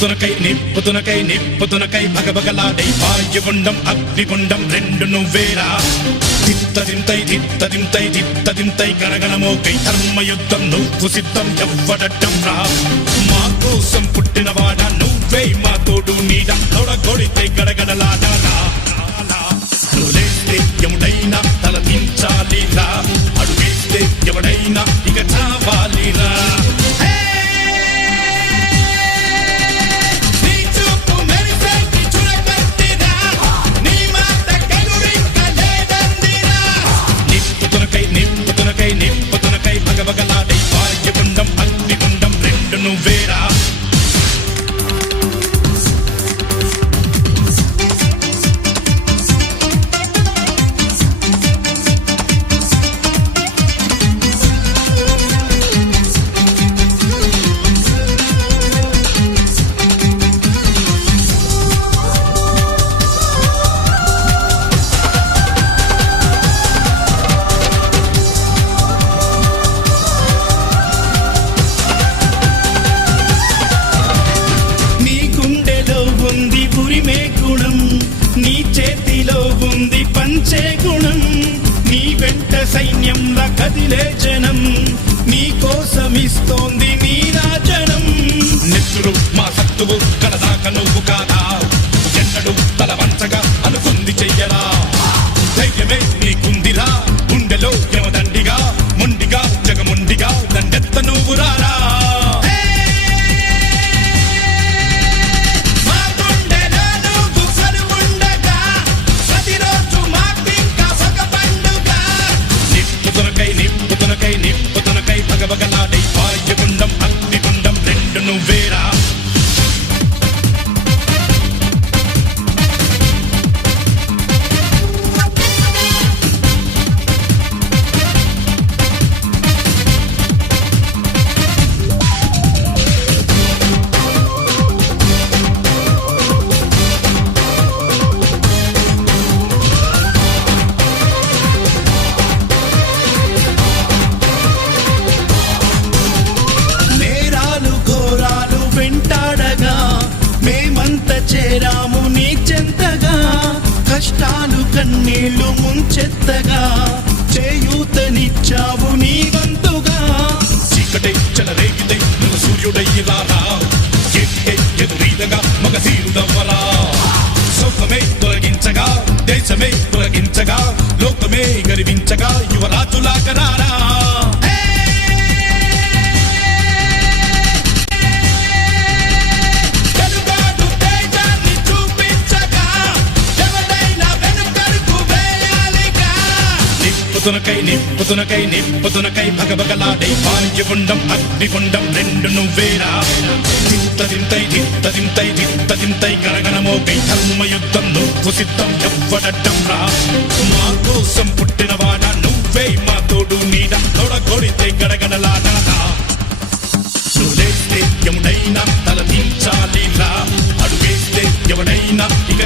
నిప్పుతునకై భగభగలాడై వాయుగుండం అగ్నిగుండం రెండు నువ్వేరా తిత్తదింతై గణగణమోకై ధర్మయుద్ధం నువ్వు సిద్ధం ఎవ్వడట్టం రా మా కోసం పుట్టినవాడా నువ్వే మా తోడు నీడ తొడగొడితే గడగడలాడా నువ్వులేస్తే ఎముడైనా తల దించాలిరా అడుగేస్తే ఎవడైనా ఇక చావాలిరా నిప్పుతునకై భగభగలాడై వాయుగుండం అగ్నిగుండం రెండు నువ్వేరా నీ చేతిలో ఉంది పంచే గుణం నీ వెంట సైన్యంలా కదిలే జనం నీ కోసమిస్తోంది నీ రాజనం నెత్తురు మా సత్తువు కడదాక నువ్వు కాదా ఎన్నడు తల వంచగా అనుకుంది చెయ్యరా ధైర్యమే నీకుందిరా గుండెలో యమదండిగా మొండిగా జగముండిగా దండెత్త నువ్వు రారా నిప్పుతునకై భగభగలాడై వాయుగుండం అగ్నిగుండం రెండు నువ్వేరా వెంటాడగా మేమంత చేరాము నీ చెంతగా కష్టాలు కన్నీళ్లు ముంచెత్తగా చేయూతనిచ్చావు నీ వంతుగా చీకటే చెలరేగితే నువ్వు సూర్యుడయ్యి రారా ఎదురీదగా మగధీరుడవ్వరా సౌఖమే తొలగించగా దేశమే తొలగించగా లోకమే గర్వించగా యువరాజులాగరారా నిప్పుతునకై భగభగలాడై వాయుగుండం అగ్నిగుండం రెండు నువ్వేరా తిత్తదింతై గణగణమోకై ధర్మయుద్ధం నువ్వు సిద్ధం ఎవ్వడట్టం రా మా కోసం పుట్టినవాడా నువ్వే మా తోడు నీడ తొడగొడితే గడగడలాడా నువ్వులేస్తే ఎముడైనా తల దించాలిరా అడుగేస్తే ఎవడైనా ఇక